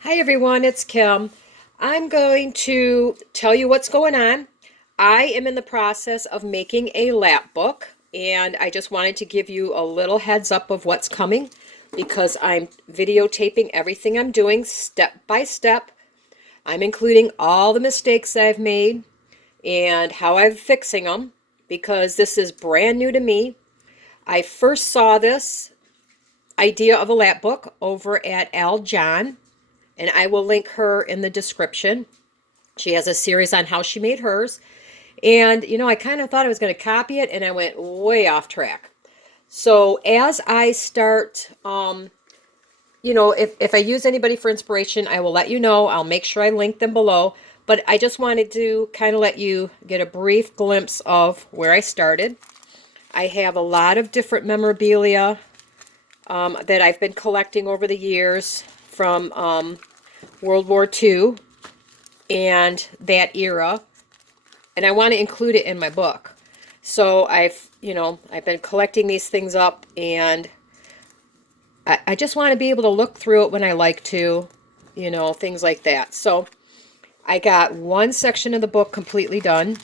Hi everyone, it's Kim. I'm going to tell you what's going on. I am in the process of making a lap book, and I just wanted to give you a little heads up of what's coming because I'm videotaping everything I'm doing step by step. I'm including all the mistakes I've made and how I'm fixing them because this is brand new to me. I first saw this idea of a lap book over at Al John, and I will link her in the description. She has a series on how she made hers. And, I kind of thought I was going to copy it, and I went way off track. So as I start, if I use anybody for inspiration, I will let you know. I'll make sure I link them below. But I just wanted to kind of let you get a brief glimpse of where I started. I have a lot of different memorabilia that I've been collecting over the years from World War II and that era, and I want to include it in my book. So I've been collecting these things up, and I just want to be able to look through it when I like to, things like that. So I got one section of the book completely done.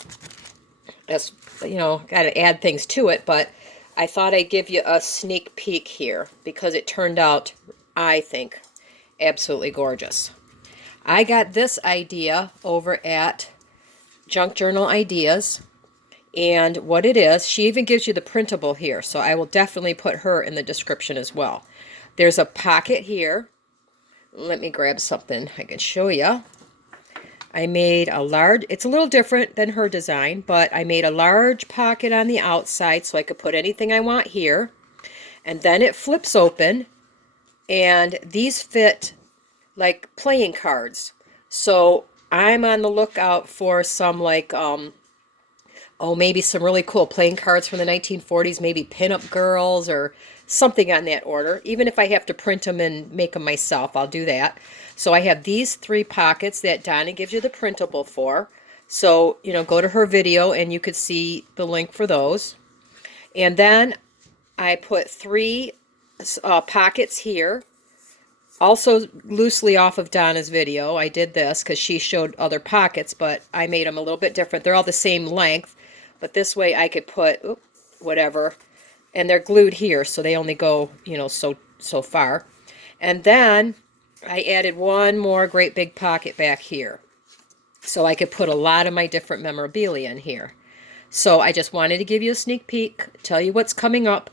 That's, got to add things to it, but I thought I'd give you a sneak peek here because it turned out, I think, absolutely gorgeous. I got this idea over at Junk Journal Ideas, and what it is, she even gives you the printable here, so I will definitely put her in the description as well. There's a pocket here. Let me grab something I can show you. I made a large, it's a little different than her design, but I made a large pocket on the outside so I could put anything I want here. And then it flips open, and these fit like playing cards. So I'm on the lookout for some maybe some really cool playing cards from the 1940s, maybe pinup girls or something on that order. Even if I have to print them and make them myself, I'll do that. So I have these three pockets that Donna gives you the printable for. So, go to her video and you could see the link for those. And then I put three pockets here, also loosely off of Donna's video. I did this because she showed other pockets, but I made them a little bit different. They're all the same length, but this way I could put whatever, and they're glued here, so they only go, so far. And then I added one more great big pocket back here, so I could put a lot of my different memorabilia in here. So I just wanted to give you a sneak peek, tell you what's coming up.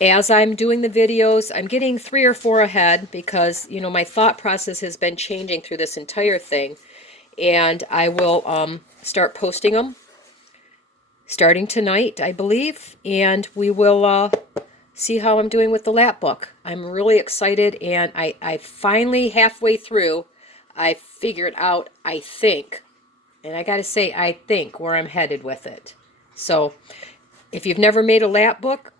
As I'm doing the videos, I'm getting 3 or 4 ahead because, my thought process has been changing through this entire thing. And I will start posting them starting tonight, I believe. And we will see how I'm doing with the lap book. I'm really excited, and I finally, halfway through, I figured out, I think, and I got to say, I think, where I'm headed with it. So if you've never made a lap book,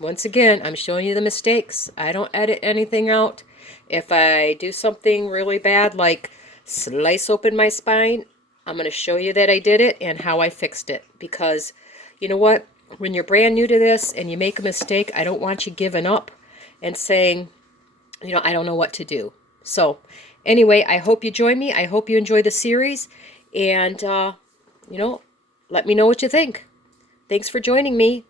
once again, I'm showing you the mistakes. I don't edit anything out. If I do something really bad, like slice open my spine, I'm going to show you that I did it and how I fixed it. Because, you know what? When you're brand new to this and you make a mistake, I don't want you giving up and saying, I don't know what to do. So, anyway, I hope you join me. I hope you enjoy the series. And, let me know what you think. Thanks for joining me.